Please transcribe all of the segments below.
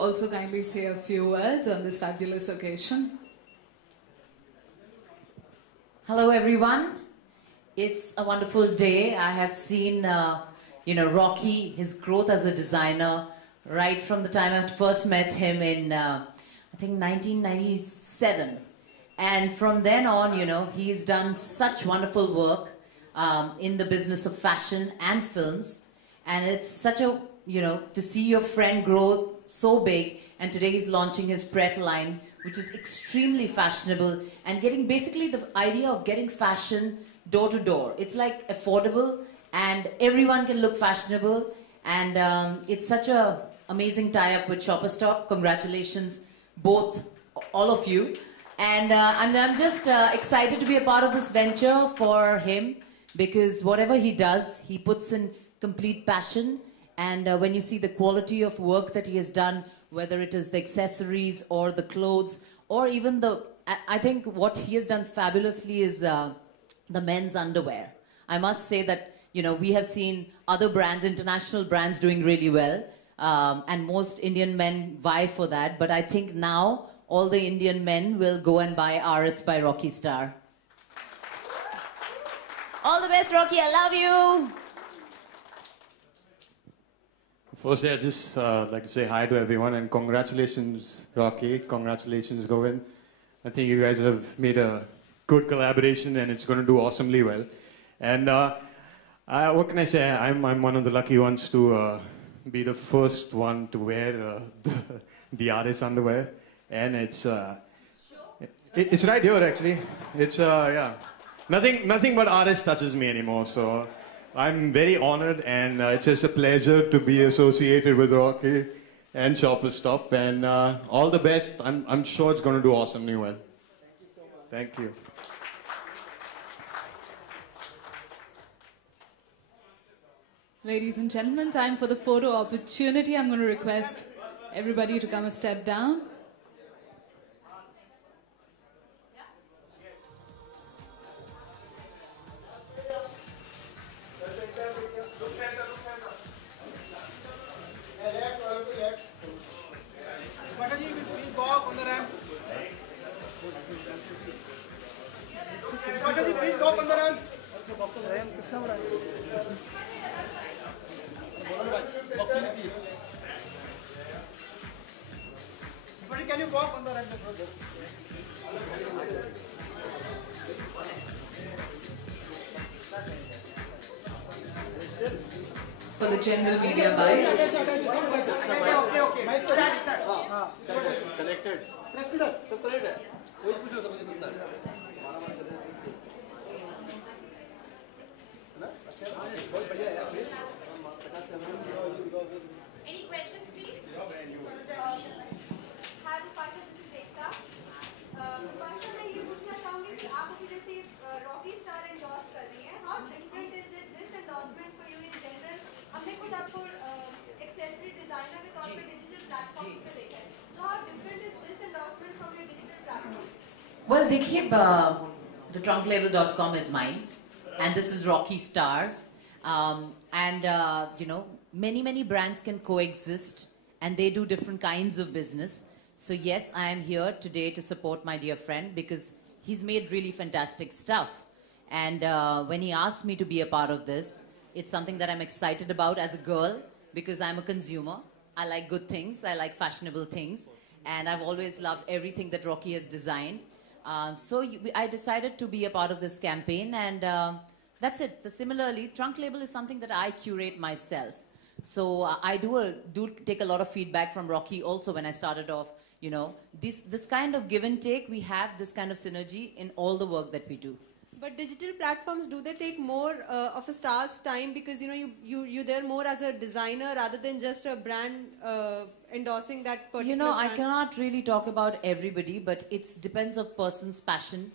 Also kindly say a few words on this fabulous occasion. Hello everyone. It's a wonderful day. I have seen, Rocky, his growth as a designer, right from the time I first met him in, I think 1997. And from then on, he's done such wonderful work in the business of fashion and films. And it's such a, to see your friend grow so big, and today he's launching his Pret line, which is extremely fashionable, and getting basically the idea of getting fashion door to door. It's like affordable, and everyone can look fashionable, and it's such a amazing tie-up with Shopper Stop. Congratulations, all of you. And I'm just excited to be a part of this venture for him, because whatever he does, he puts in complete passion. And when you see the quality of work that he has done, whether it is the accessories or the clothes, or even I think what he has done fabulously is the men's underwear. I must say that, we have seen other brands, international brands doing really well, and most Indian men vie for that. But I think now all the Indian men will go and buy RS by Rocky Star. All the best, Rocky. I love you. Firstly, I'd just like to say hi to everyone, and congratulations, Rocky. Congratulations, Govind. I think you guys have made a good collaboration, and it's going to do awesomely well. And what can I say? I'm one of the lucky ones to be the first one to wear the RS underwear, and it's right here actually. It's yeah, nothing but RS touches me anymore. So I'm very honored, and it's just a pleasure to be associated with Rocky and Shopper Stop, and all the best. I'm sure it's going to do awesomely well. Thank you so much. Thank you. Ladies and gentlemen, time for the photo opportunity. I'm going to request everybody to come a step down. Can you walk on the ramp? For the general media bites. Okay. Connected. Any questions, please? Pasha, मैं ये पूछना चाहूँगी कि आप अभी जैसे Rocky star endorse कर रही हैं, how different is it this endorsement for you in general? हमने खुद आपको एक्सेसरी डिजाइनर के तौर पे डिजिटल प्लेटफॉर्म पे देखा है. So how different is this endorsement from your digital platform? Well, देखिए, the trunklabel.com is mine, and this is Rocky Stars, many brands can coexist, and they do different kinds of business. So yes, I am here today to support my dear friend, because he's made really fantastic stuff. And when he asked me to be a part of this, it's something that I'm excited about as a girl, because I'm a consumer. I like good things, I like fashionable things, and I've always loved everything that Rocky has designed. I decided to be a part of this campaign, and that's it. Similarly, Trunk Label is something that I curate myself. So I do take a lot of feedback from Rocky also when I started off. This kind of give and take, we have this kind of synergy in all the work that we do. But digital platforms, do they take more of a star's time, because you're there more as a designer rather than just a brand endorsing that particular brand? I cannot really talk about everybody, but it depends on person's passion.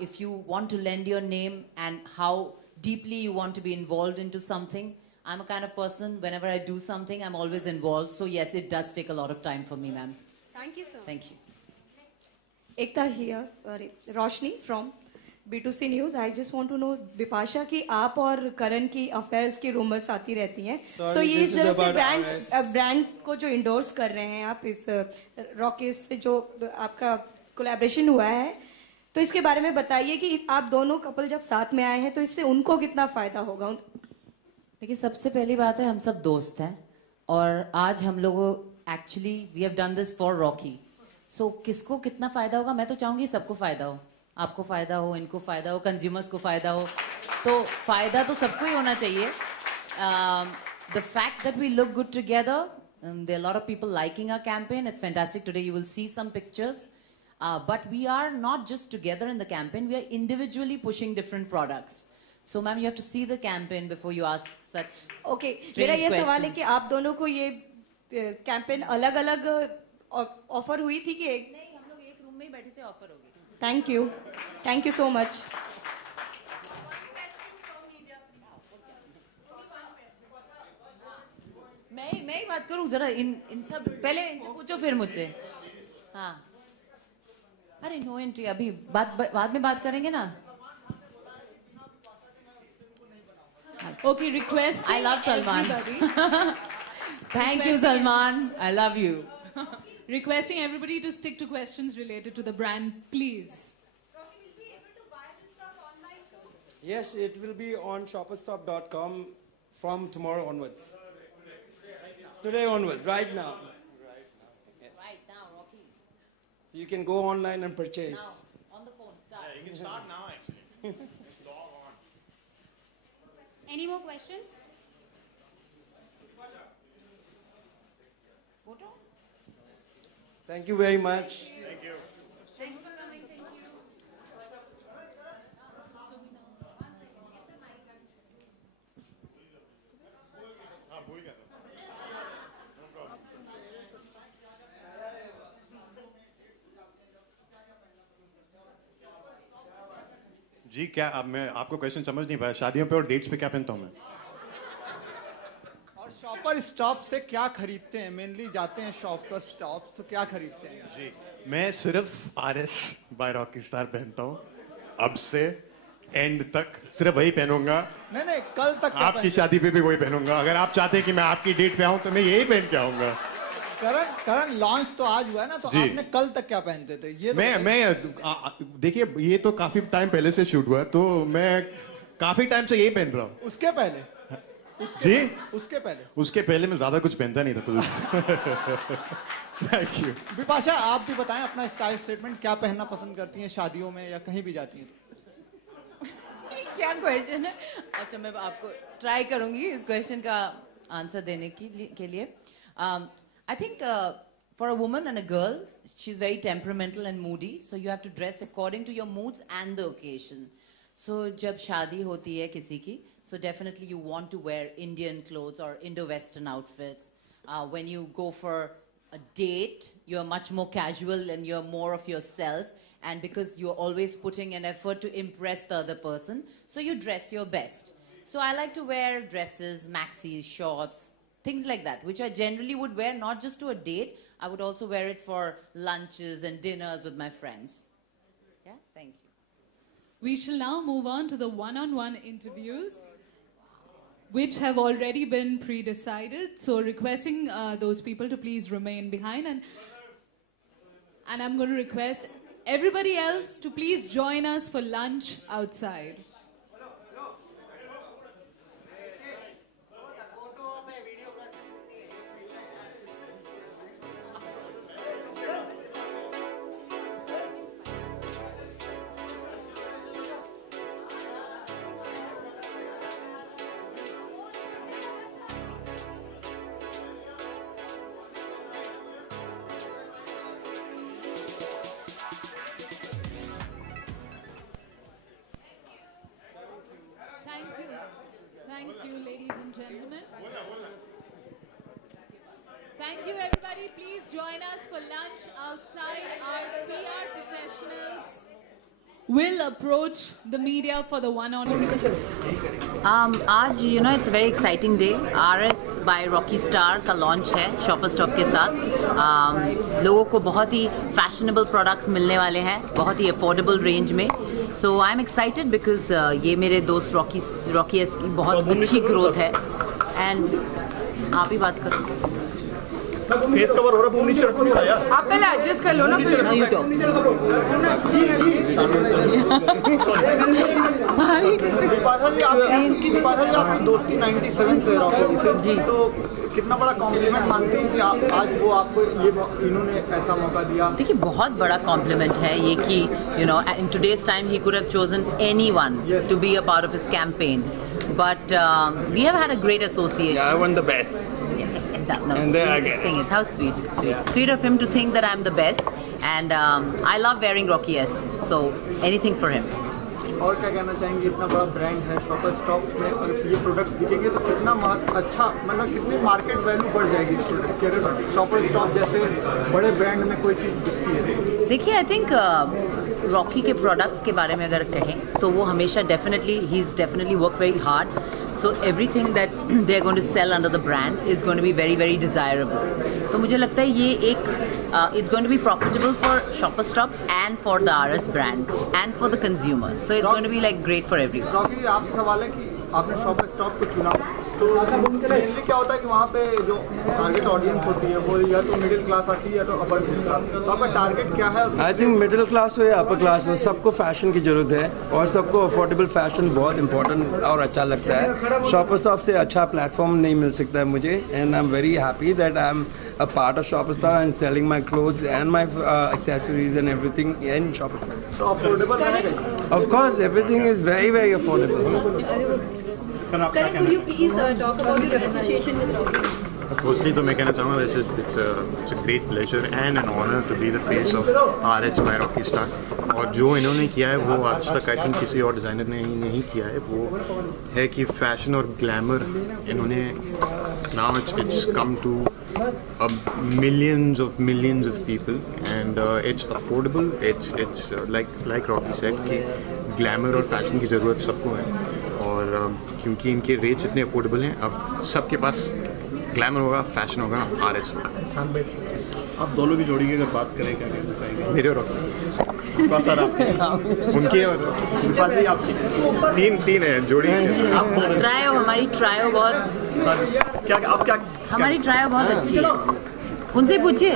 If you want to lend your name and how deeply you want to be involved into something. I'm a kind of person, whenever I do something, I'm always involved. So yes, it does take a lot of time for me, ma'am. Thank you, sir. Thank you. Ekta here, Roshni from B2C news. I just want to know Bipasha की आप और करण की affairs की rumours आती रहती हैं, सो ये इस तरह से ब्रांड को जो इंडोर्स कर रहे हैं आप इस रॉकीज से जो आपका कोलैबोरेशन हुआ है, तो इसके बारे में बताइए कि आप दोनों कपल जब साथ में आए हैं तो इससे उनको कितना फायदा होगा। देखिए, सबसे पहली बात है हम सब दोस्त हैं और आज हम लोग actually we have done this for Rocky. So किसको कितना फायदा होगा, मैं तो चाहूंगी सबको फायदा हो, आपको फायदा हो, इनको फायदा हो, कंज्यूमर्स को फायदा हो, तो फायदा तो सबको ही होना चाहिए। The fact that we look good together, there are lot of people liking our campaign, it's fantastic. Today you will see some pictures, but we are not just together in the campaign, we are individually pushing different products. So ma'am, you have to see the campaign before you ask such Okay, strange मेरा ये questions. सवाल है कि आप दोनों को ये campaign अलग अलग ऑफर हुई थी कि एक? नहीं, हम लोग एक रूम में ही बैठे थे, ऑफर हो गई। Thank you so much. मैं ही बात करूं जरा, इन सब पहले इनसे पूछो फिर मुझसे। हाँ, अरे नो एंट्री, अभी बाद में बात करेंगे ना। Okay, request. I love Salman. Thank you, Salman. I love you. Requesting everybody to stick to questions related to the brand, please. Rocky will be able to buy this stuff online too. Yes, it will be on shopperstop.com from tomorrow onwards. Today onwards, right now. Yes. Right now, Rocky. So you can go online and purchase. Now, on the phone, start. Yeah, you can start now actually. Just log on. Any more questions? Photo? Thank you very much. Thank you. Thanks for coming. Thank you. हाँ, भूल गया था। No problem. जी क्या, अब मैं आपको question समझ नहीं पाया। शादियों पे और डेट्स पे क्या पहनता हूँ मैं? और शॉपर स्टॉप से क्या खरीदते हैं? मेनली जाते हैं शॉपर स्टॉप, तो क्या खरीदते हैं? जी, मैं सिर्फ RS बाय रॉकी स्टार पहनता हूँ। अब से एंड तक सिर्फ वही पहनूंगा। नहीं, कल तक क्या आपकी शादी पे भी वही पहनूंगा। अगर आप चाहते हैं कि मैं आपकी डेट पे आऊं तो मैं यही पहन के आऊंगा। करण लॉन्च तो आज हुआ है ना, तो आपने कल तक क्या पहनते थे? ये मैं देखिए, ये तो काफी टाइम पहले से शूट हुआ है, तो मैं काफी टाइम से यही पहन रहा हूँ। उसके पहले उसके पहले मैं ज्यादा कुछ पहनता नहीं था, तो थैंक यू। बिपाशा, आप भी बताएं अपना स्टाइल स्टेटमेंट, क्या पहनना पसंद करती हैं शादियों में या कहीं भी जाती हैं? क्या क्वेश्चन है? अच्छा, मैं आपको ट्राई करूंगी इस क्वेश्चन का आंसर देने के लिए। I think for a woman and a girl, she's very temperamental and moody, so you have to dress according to your moods and the occasion. So जब शादी होती है किसी की, so definitely you want to wear Indian clothes or Indo-Western outfits. When you go for a date, you're much more casual and you're more of yourself. And because you're always putting an effort to impress the other person, so you dress your best. So I like to wear dresses, maxis, shorts, things like that, which I generally would wear not just to a date, I would also wear it for lunches and dinners with my friends. Yeah, thank you. We shall now move on to the one-on-one interviews, which have already been pre-decided. So requesting those people to please remain behind. And I'm going to request everybody else to please join us for lunch outside. Thank you, ladies and gentlemen. Thank you, everybody. Please join us for lunch outside. Our PR professionals will approach the media for the one-on-one. आज it's a very exciting day. RS by Rocky Star का launch है Shoppers Stop के साथ. लोगों को बहुत ही fashionable products मिलने वाले हैं, बहुत ही affordable range में. So I'm excited because ये मेरे दोस्त Rocky S की बहुत अच्छी growth है. And आप ही बात करो. फेस कवर हो रहा है, नीचे रखो नहीं यार. आप पहले एडजस्ट कर लो ना फिर. No, you talk. विपाशा जी आपकी दोस्ती 97 से रॉकी से, तो कितना बड़ा कॉम्प्लीमेंट मानते हैं कि आज वो आपको इन्होंने ऐसा मौका दिया? देखिए बहुत बड़ा कॉम्प्लीमेंट है ये कि in today's time he could have chosen anyone to be a part of his campaign, but we have had a great association. Yeah, I want the best. No, and there I get it. How sweet. Sweet of him to think that I'm the best, and I love wearing Rocky S, so anything for him. और क्या कहना चाहेंगे, इतना बड़ा brand है shoppers stop में, अगर ये प्रोडक्ट्स बिकेंगे तो कितना अच्छा, मतलब कितनी मार्केट वैल्यू बढ़ जाएगी इस प्रोडक्ट की अगर शॉपर्स स्टॉप जैसे बड़े ब्रांड में कोई चीज़ बिकती है? देखिए आई थिंक रॉकी के प्रोडक्ट्स के बारे में अगर कहें तो वो हमेशा he is definitely work very hard. So everything that they are going to sell under the brand is going to be very, very desirable. तो मुझे लगता है ये एक it's going to be profitable for Shoppers Stop and for the RS brand and for the consumers. So it's going to be like great for everyone. Rocky, आपसे सवाल है कि आपने शॉपर्स स्टॉप को चुना, तो मेनली क्या होता है कि वहाँ पे जो टारगेट ऑडियंस होती है वो या तो मिडिल क्लास आती है या तो अपर मिडिल क्लास, तो आपका टारगेट क्या है? आई थिंक मिडिल क्लास हो या अपर क्लास हो, सबको फैशन की ज़रूरत है और सबको अफोर्डेबल फैशन बहुत इंपॉर्टेंट और अच्छा लगता है. शॉपर्स स्टॉप से अच्छा प्लेटफॉर्म नहीं मिल सकता है मुझे, and I am very happy that I am a part of Shoppers Stop and selling my clothes and my accessories and everything in Shoppers Stop. So affordable? Of course, everything is very, very affordable. Karan, could you please talk about your association with Rocky? Firstly, तो मैं कहना चाहूँगा it's a great pleasure and an honor to be the face of RS by Rocky Star. और जो इन्होंने किया है वो आज तक आई थिंक किसी और डिज़ाइनर ने नहीं किया है. वो है कि फैशन और ग्लैमर इन्होंने now it's come to millions of people and it's affordable. It's like Rocky said कि ग्लैमर और फैशन की ज़रूरत सबको है और क्योंकि इनके रेट्स इतने अफोर्डेबल हैं, अब सबके पास ग्लैमर होगा, फैशन होगा, RS होगा. आप दोनों की जोड़ी की अगर बात करें क्या कहना चाहेंगे? मेरे और उनकी और आपकी तीन है जोड़ी. ट्रायो, हमारी ट्रायो बहुत क्या आप क्या हमारी ट्रायो बहुत अच्छी है. उनसे पूछिए.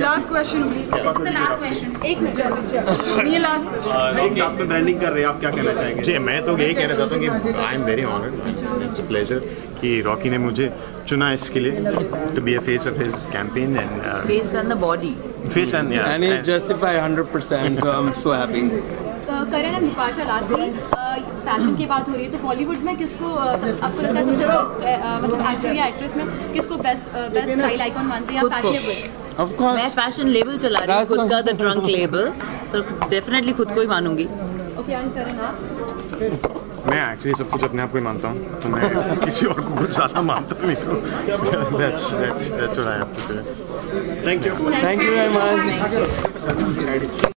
Last question please. Last question. एक मिनट. ये लास्ट क्वेश्चन. आप में ब्रांडिंग कर रहे हैं, आप क्या कहना चाहेंगे? जी मैं तो यही कहना चाहता हूँ कि I am very honoured, it's a pleasure कि रॉकी ने मुझे चुना इसके लिए to be a face of his campaign and face and the body. Face and And he's justified 100%, so I'm so happy. Karan and Bipasha, lastly fashion की बात हो रही है तो बॉलीवुड में किसको आपको लगता है सबसे बेस्ट, मतलब एक्टर या एक्ट्रेस में किसको बेस्ट स्टाइल आइकॉन मानते हैं या फैशनेबल? Of course. मैं फैशन लेबल चला रही हूँ खुद का, the trunk label, so definitely खुद को ही मानूंगी. ओके, एंड करण आप? मैं एक्चुअली सब कुछ अपने आप को ही मानता हूँ, तो मैं किसी और को कुछ ज़्यादा मानता नहीं हूँ. That's what I have to say. Thank you. Thank you very much.